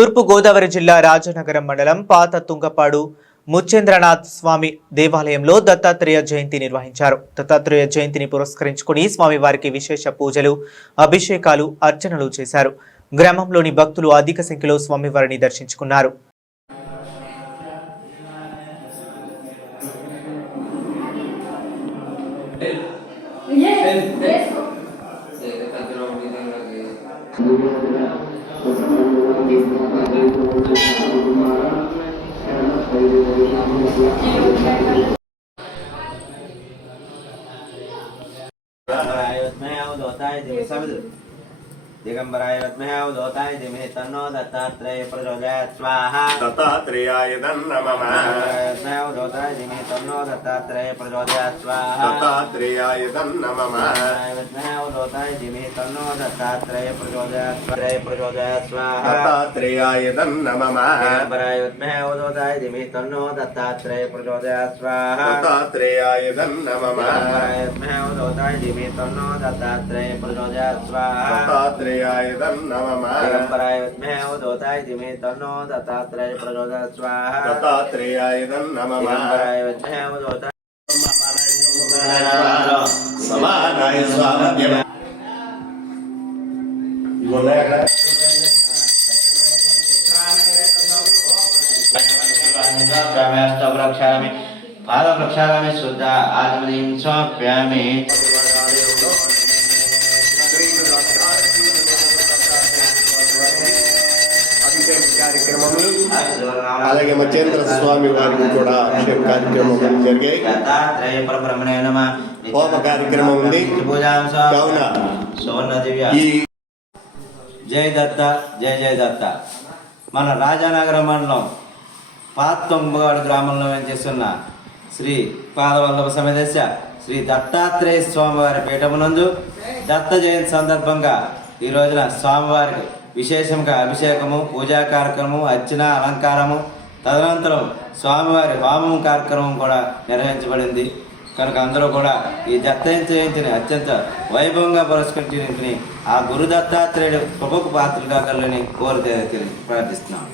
తూర్పు గోదావరి జిల్లా రాజనగరం మండలం పాత తుంగపాడు ముచ్చేంద్రనాథ్ స్వామి దేవాలయంలో దత్తాత్రేయ జయంతి నిర్వహించారు. దత్తాత్రేయ జయంతిని పురస్కరించుకుని స్వామివారికి విశేష పూజలు, అభిషేకాలు, అర్చనలు చేశారు. గ్రామంలోని భక్తులు అధిక సంఖ్యలో స్వామివారిని దర్శించుకున్నారు. दिगंबराय विद्महे अवधूताय धीमहि तन्नो दत्तात्रेय प्रचोदयात् स्वाहा। दत्तात्रेयाय नमः। विद्महे अवधूताय धीमहि तन्नो दत्तात्रेय प्रचोदयात् स्वाहा। दत्तात्रेयाय नमः। विद्महे अवधूताय धीमहि तन्नो दत्तात्रेय प्रचोदयात् स्वाहा। दत्तात्रेयाय नमः। दिगंबराय विद्महे अवधूताय धीमहि तन्नो दत्तात्रेय प्रचोदयात् स्वाहा। दत्तात्रेयाय नमः। दिगंबराय विद्महे अवधूताय धीमहि तन्नो दत्तात्रेय प्रचोदयात् स्वाहा। दत्तात्रेयाय नमः। दिगंबराय विद्महे अवधूताय धीमहि तन्नो दत्तात्रेय प्रचोदयात् स्वाहा। दत्तात्रेयाय नमः। दिगंबराय विद्महे अवधूताय समानाय स्वाहा। प्रक्षालयामि पादं प्रक्षालयामि शुद्ध आत्मनीं समर्पयामि। అలాగే మచేంద్ర స్వామి వారికి కూడా అభిషేక కార్యక్రమం జరిగాయి. దత్తాత్రేయ పరబ్రహ్మణే నమః. హోమ కార్యక్రమం ఉంది. కావున ఈ జై దత్త జై జయ దత్త. మన రాజానగరం మండలం పాత్తంబాడు గ్రామంలో చేస్తున్న శ్రీ పాదవల్లభ సమేత శ్రీ దత్తాత్రేయ స్వామివారి పీఠమునందు దత్త జయంతి సందర్భంగా ఈ రోజున స్వామివారికి విశేషంగా అభిషేకము, పూజా కార్యక్రమము, అర్చన, అలంకారము, తదనంతరం స్వామివారి హోమం కార్యక్రమం కూడా నిర్వహించబడింది. కనుక అందరూ కూడా ఈ దత్త జయంతిని అత్యంత వైభవంగా పురస్కరించుకుని ఆ గురు దత్తాత్రేయుడు కృపకు పాత్రలు కాగలని కోరి ప్రార్థిస్తున్నాం.